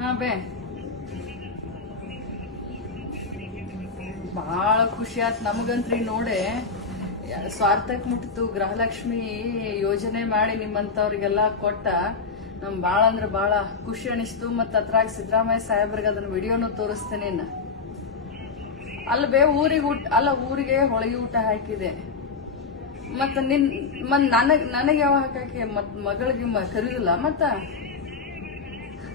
ಹಾ, ಬೇ. ಭಾಳ ಖುಷಿ ಆಯ್ತು ನಮಗಂತ್ರಿ ನೋಡೆ. ಸ್ವಾರ್ಥಕ್ಕೆ ಮುಟ್ಟಿತು ಗೃಹಲಕ್ಷ್ಮಿ ಯೋಜನೆ ಮಾಡಿ ನಿಮ್ಮಂತವ್ರಿಗೆಲ್ಲ ಕೊಟ್ಟ. ನಮ್ ಬಾಳ ಅಂದ್ರೆ ಬಹಳ ಖುಷಿ ಅನಿಸ್ತು ಮತ್ತ ಅದ್ರಾಗ ಸಿದ್ದರಾಮಯ್ಯ ಸಾಹೇಬ್ರಿಗೆ ಅದನ್ನ ವಿಡಿಯೋನು ತೋರಿಸ್ತೇನೆ ಬೇ ಊರಿಗೆ ಊಟ, ಅಲ್ಲ ಊರಿಗೆ ಹೊಳಗಿ ಊಟ ಹಾಕಿದೆ. ಮತ್ತ ನಿನ್ ಮತ್ ನನಗ್ ನನಗ್ ಯಾವ ಹಾಕಿ ಮತ್ ಮಗಳಿಗೆ ಕರೀದಿಲ್ಲ ಮತ್ತ?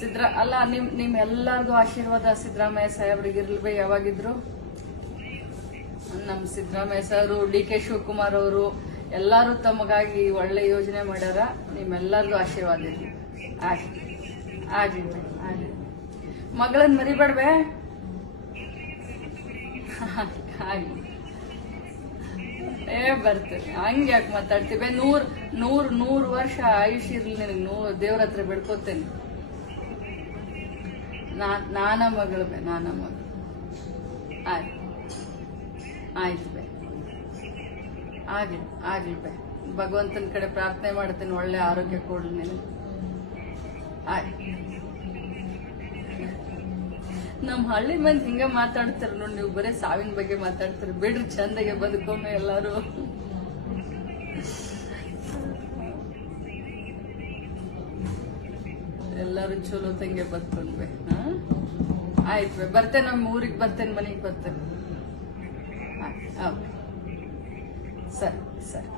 ಸಿದ್ರ ಅಲ್ಲ, ನಿಮ್ ನಿಮ್ ಎಲ್ಲಾರ್ಗು ಆಶೀರ್ವಾದ ಸಿದ್ದರಾಮಯ್ಯ ಸಾಹೇಬ್ರಿಗೆ ಇರ್ಲಿ ಯಾವಾಗಿದ್ರು? ನಮ್ Siddaramaiah sir D K Shivakumar ಅವರು ಎಲ್ಲಾರು ತಮಗಾಗಿ ಒಳ್ಳೆ ಯೋಜನೆ ಮಾಡ್ಯಾರ. ನಿಮ್ಮೆಲ್ಲರದು ಆಶೀರ್ವಾದ ಇರ್ಲಿ. ಆಗ್ಲಿ ಆಗ್ಲಿ ಮಗಳನ್ ಮರಿಬೇಡ್ವೆ? ಆಗ್ಲಿ ಏ, ಬರ್ತೇನೆ. ಹಂಗೆ ಯಾಕೆ ಮಾತಾಡ್ತೀವಿ ನೂರ್ ನೂರ್ ನೂರ್ ವರ್ಷ ಆಯುಷ್ ಇರ್ಲಿ ನಿನಗೆ. ನೂರ್, ದೇವ್ರ ಹತ್ರ ಬಿಡ್ಕೋತೇನೆ. ನಾ- ನಾನ ಮಗಳು ಬೇ, ನಾನ ಮಗಳು. ಆಯ್ತು. ಆಯ್ತು ಬೇ. ಆಗ್ಲಿ ಆಗ್ಲಿ ಬೇ. ಭಗವಂತನ ಕಡೆ ಪ್ರಾರ್ಥನೆ ಮಾಡ್ತೀನಿ, ಒಳ್ಳೆ ಆರೋಗ್ಯ ಕೊಡ್ಲಿ ನೀನು. ಆಯ್ತು. ನಮ್ಮ ಹಳ್ಳಿ ಮಂದಿ ಹಿಂಗೆ ಮಾತಾಡ್ತಾರ ನೋಡಿ, ನೀವು ಬರೀ ಸಾವಿನ ಬಗ್ಗೆ ಮಾತಾಡ್ತಾರೆ. ಬಿಡ್ರಿ, ಚಂದಗೆ ಬದುಕೊಮ್ಮೆ ಎಲ್ಲರೂ. ಎಲ್ಲರೂ ಚಲೋ ತಂಗೆ ಬದುಕೊಂಡ್ಬೆ ಹಾ? ಆಯ್ತು ಬರ್ತೇನೆ ನಮ್ಮ ಊರಿಗೆ ಬರ್ತೇನೆ ಮನೆಗೆ ಬರ್ತೇನೆ. ಓಕೆ. ಸರಿ ಸರಿ.